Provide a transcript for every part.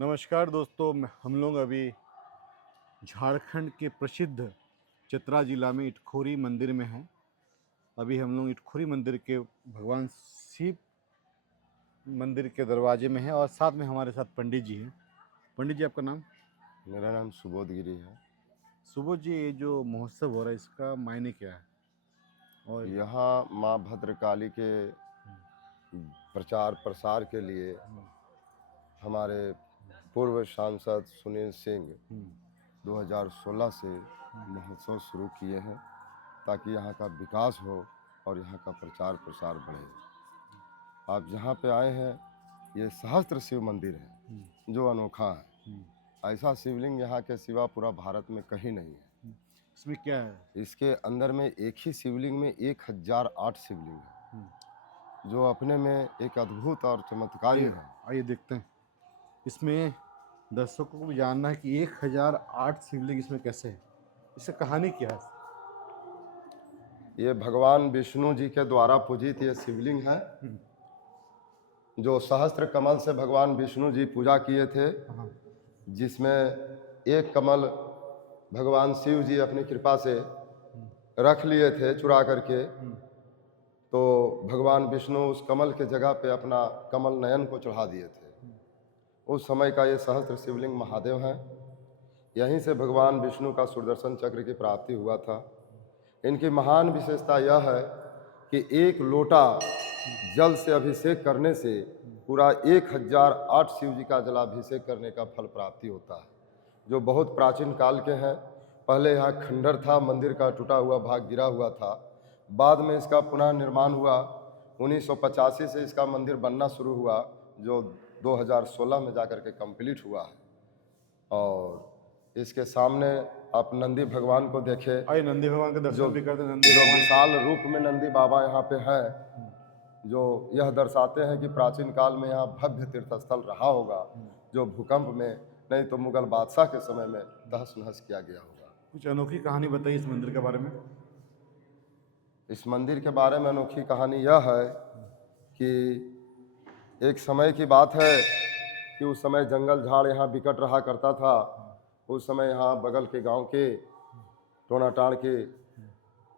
नमस्कार दोस्तों, हम लोग अभी झारखंड के प्रसिद्ध चतरा जिला में इटखोरी मंदिर में हैं। अभी हम लोग इटखोरी मंदिर के भगवान शिव मंदिर के दरवाजे में हैं और साथ में हमारे साथ पंडित जी हैं। पंडित जी, आपका नाम? मेरा नाम सुबोध गिरी है। सुबोध जी, ये जो महोत्सव हो रहा है इसका मायने क्या है? और यहाँ माँ भद्रकाली के प्रचार प्रसार के लिए हमारे पूर्व सांसद सुनील सिंह 2016 से महोत्सव शुरू किए हैं ताकि यहाँ का विकास हो और यहाँ का प्रचार प्रसार बढ़े। आप जहाँ पे आए हैं ये सहस्त्र शिव मंदिर है जो अनोखा है। ऐसा शिवलिंग यहाँ के सिवा पूरा भारत में कहीं नहीं है। इसमें क्या है? इसके अंदर में एक ही शिवलिंग में 1008 शिवलिंग है जो अपने में एक अद्भुत और चमत्कारी है। आइए देखते हैं। इसमें दर्शकों को भी जानना है कि 1008 शिवलिंग इसमें कैसे है, इससे कहानी क्या है? ये भगवान विष्णु जी के द्वारा पूजित ये शिवलिंग है जो सहस्त्र कमल से भगवान विष्णु जी पूजा किए थे, जिसमें एक कमल भगवान शिव जी अपनी कृपा से रख लिए थे चुरा करके। तो भगवान विष्णु उस कमल के जगह पे अपना कमल नयन को चढ़ा दिए थे। उस समय का ये सहस्त्र शिवलिंग महादेव हैं। यहीं से भगवान विष्णु का सुदर्शन चक्र की प्राप्ति हुआ था। इनकी महान विशेषता यह है कि एक लोटा जल से अभिषेक करने से पूरा 1008 शिव जी का जलाभिषेक करने का फल प्राप्ति होता है, जो बहुत प्राचीन काल के हैं। पहले यहाँ खंडर था, मंदिर का टूटा हुआ भाग गिरा हुआ था। बाद में इसका पुनः निर्माण हुआ। 1985 से इसका मंदिर बनना शुरू हुआ, जो 2016 में जाकर के कंप्लीट हुआ है। और इसके सामने आप नंदी भगवान को देखे, आइए नंदी भगवान के दर्शन भी करते हैं। नंदी जो भगवान विशाल रूप में नंदी बाबा यहाँ पे हैं, जो यह दर्शाते हैं कि प्राचीन काल में यहाँ भव्य तीर्थस्थल रहा होगा, जो भूकंप में नहीं तो मुगल बादशाह के समय में तहस नहस किया गया होगा। कुछ अनोखी कहानी बताइए इस मंदिर के बारे में। इस मंदिर के बारे में अनोखी कहानी यह है कि एक समय की बात है कि उस समय जंगल झाड़ यहाँ बिकट रहा करता था। उस समय यहाँ बगल के गांव के टोनाटाड़ के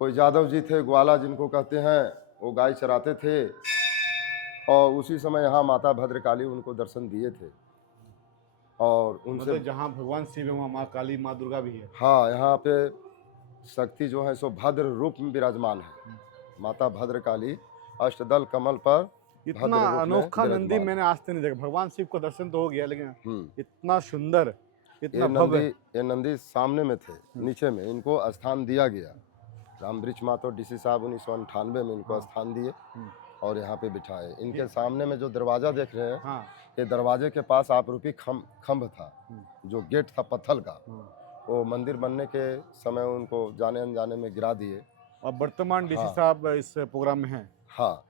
कोई यादव जी थे, ग्वाला जिनको कहते हैं, वो गाय चराते थे। और उसी समय यहाँ माता भद्रकाली उनको दर्शन दिए थे और उनसे मतलब जहाँ भगवान शिव है वहाँ माँ काली, माँ दुर्गा भी है। हाँ, यहाँ पे शक्ति जो है सो भद्र रूप में विराजमान है। माता भद्रकाली अष्टदल कमल पर इतना भद्र रूप में अनोखा नंदी विराजमान। मैंने आज तक नहीं देखा। भगवान शिव को दर्शन तो हो गया, लेकिन इतना सुंदर, इतना ये नंदी सामने में थे, नीचे में इनको स्थान दिया गया। रामवृक्ष मातो डीसी साहब 1998 में इनको स्थान दिए और यहाँ पे बिठाए। इनके सामने में जो दरवाजा देख रहे हैं, ये दरवाजे के पास आप रूपी खम्भ था, जो गेट था पत्थर का। वो मंदिर बनने के समय उनको जाने अनजाने में गिरा दिए। और वर्तमान डीसी साहब इस प्रोग्राम में हैं। हाँ,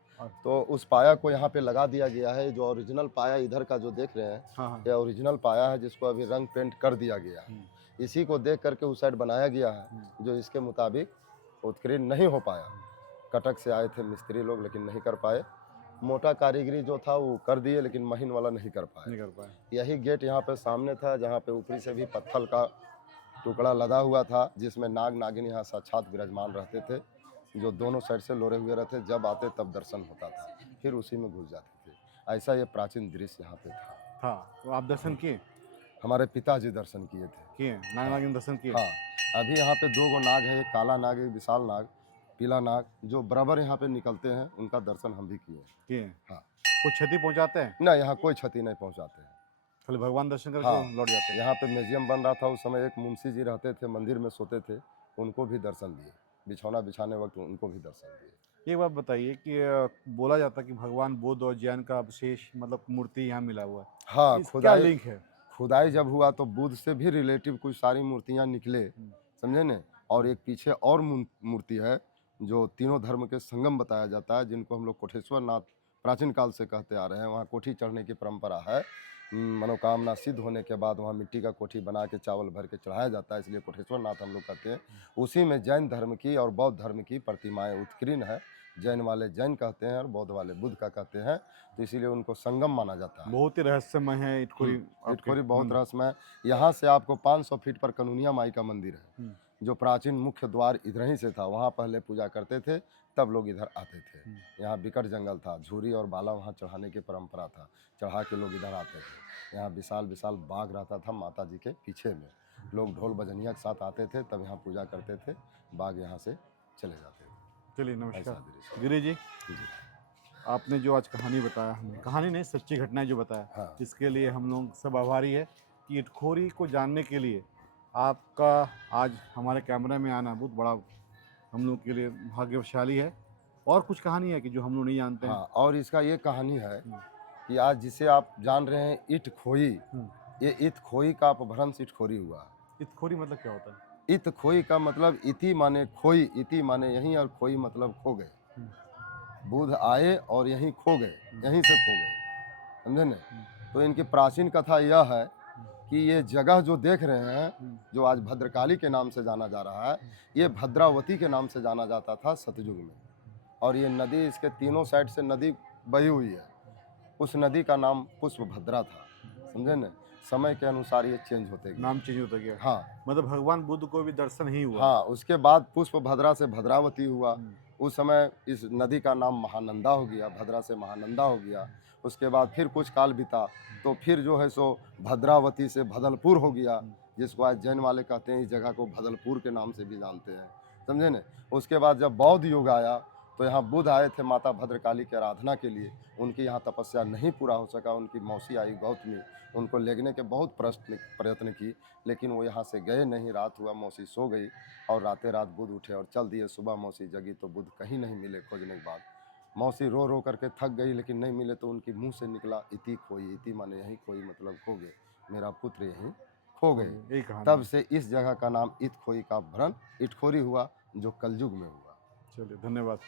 तो उस पाया को यहाँ पे लगा दिया गया है। जो ओरिजिनल पाया इधर का जो देख रहे हैं, यह ओरिजिनल पाया है, जिसको अभी रंग पेंट कर दिया गया है। इसी को देख करके उस साइड बनाया गया है, जो इसके मुताबिक उत्कीर्ण नहीं हो पाया। कटक से आए थे मिस्त्री लोग, लेकिन नहीं कर पाए। मोटा कारीगरी जो था वो कर दिए, लेकिन महीन वाला नहीं कर पाए। यही गेट यहाँ पे सामने था, जहाँ पे ऊपरी से भी पत्थर का टुकड़ा लदा हुआ था, जिसमें नाग नागिन यहाँ साक्षात विराजमान रहते थे, जो दोनों साइड से लोरे हुए रहते। जब आते तब दर्शन होता था, फिर उसी में घुस जाते थे। ऐसा ये प्राचीन दृश्य यहाँ पे था। तो आप दर्शन किए? हमारे पिताजी दर्शन किए थे। नाग नागिन दर्शन किए? हाँ, अभी यहाँ पे 2 नाग है, एक काला नाग, एक विशाल नाग, पीला नाग, जो बराबर यहाँ पे निकलते हैं। उनका दर्शन हम भी किए। हाँ। कुछ क्षति पहुँचाते हैं? ना, यहाँ कोई क्षति नहीं पहुँचाते हैं, खाली भगवान दर्शन करके लौट जाते हैं। यहाँ पे म्यूजियम बन रहा था उस समय, एक मुंशी जी रहते थे, मंदिर में सोते थे, उनको भी दर्शन दिए। बिछौना बिछाने वक्त उनको भी दर्शन दिए। एक बात बताइए कि बोला जाता है कि भगवान बुद्ध और जैन का विशेष मतलब मूर्ति यहाँ मिला हुआ है। हाँ, क्या लिंक है? खुदाई जब हुआ तो बुद्ध से भी रिलेटिव कुछ सारी मूर्तियाँ निकले, समझे न। और एक पीछे और मूर्ति है जो तीनों धर्म के संगम बताया जाता है, जिनको हम लोग कोठेश्वर नाथ प्राचीन काल से कहते आ रहे हैं। वहाँ कोठी चढ़ने की परंपरा है। मनोकामना सिद्ध होने के बाद वहाँ मिट्टी का कोठी बना के चावल भर के चढ़ाया जाता है, इसलिए कोठेश्वर नाथ हम लोग कहते हैं। उसी में जैन धर्म की और बौद्ध धर्म की प्रतिमाएं उत्कीर्ण है, जैन वाले जैन कहते हैं और बौद्ध वाले बुद्ध का कहते हैं, तो इसीलिए उनको संगम माना जाता है। बहुत ही रहस्यमय है इटखोरी इटखोरी बहुत रस्म है। यहाँ से आपको 500 फीट पर कनूनिया माई का मंदिर है, जो प्राचीन मुख्य द्वार इधर ही से था। वहाँ पहले पूजा करते थे, तब लोग इधर आते थे। यहाँ विकट जंगल था, झूरी और बाला वहाँ चढ़ाने की परंपरा था, चढ़ा के लोग इधर आते थे। यहाँ विशाल विशाल बाग रहता था माता जी के पीछे में, लोग ढोल बजनिया के साथ आते थे, तब यहाँ पूजा करते थे, बाग यहाँ से चले जाते थे। चलिए ऐसा नमस्कार दृश्य। गिरी जी, जी। आपने जो आज कहानी बताया, हमें कहानी नहीं सच्ची घटनाएं जो बताया, हाँ। इसके लिए हम लोग सब आभारी है कि इटखोरी को जानने के लिए आपका आज हमारे कैमरे में आना बहुत बड़ा हम लोग के लिए भाग्यशाली है। और कुछ कहानी है कि जो हम लोग नहीं जानते हैं? हाँ, और इसका ये कहानी है कि आज जिसे आप जान रहे हैं ईट खोई, ये ईट खोई का अपभ्रंश इटखोरी हुआ है। इटखोरी मतलब क्या होता है? इत खोई का मतलब इति माने खोई, इति माने यहीं, और खोई मतलब खो गए। बुद्ध आए और यहीं खो गए, यहीं से खो गए, समझे न? तो इनकी प्राचीन कथा यह है कि ये जगह जो देख रहे हैं, जो आज भद्रकाली के नाम से जाना जा रहा है, ये भद्रावती के नाम से जाना जाता था सतयुग में। और ये नदी, इसके तीनों साइड से नदी बही हुई है। उस नदी का नाम पुष्पभद्रा था, समझे न? समय के अनुसार ये चेंज होते गए। नाम चेंज होता गया। हाँ, मतलब भगवान बुद्ध को भी दर्शन ही हुआ। हाँ, उसके बाद पुष्पभद्रा से भद्रावती हुआ। उस समय इस नदी का नाम महानंदा हो गया, भद्रा से महानंदा हो गया। उसके बाद फिर कुछ काल बीता तो फिर जो है सो भद्रावती से भदलपुर हो गया, जिसको आज जैन वाले कहते हैं। इस जगह को भदलपुर के नाम से भी जानते हैं, समझे न? उसके बाद जब बौद्ध युग आया तो यहाँ बुद्ध आए थे माता भद्रकाली की आराधना के लिए। उनकी यहाँ तपस्या नहीं पूरा हो सका, उनकी मौसी आई गौतमी, उनको लेने के बहुत प्रयत्न की, लेकिन वो यहाँ से गए नहीं। रात हुआ, मौसी सो गई और रातें रात बुद्ध उठे और चल दिए। सुबह मौसी जगी तो बुद्ध कहीं नहीं मिले। खोजने के बाद मौसी रो रो करके थक गई, लेकिन नहीं मिले तो उनके मुंह से निकला इति खोई। इति माने यहीं खोई, मतलब खो गए, मेरा पुत्र यहीं खो गए। यही कहानी। तब से इस जगह का नाम इत खोई का भ्रम इटखोरी हुआ, जो कलयुग में हुआ। चलिए धन्यवाद।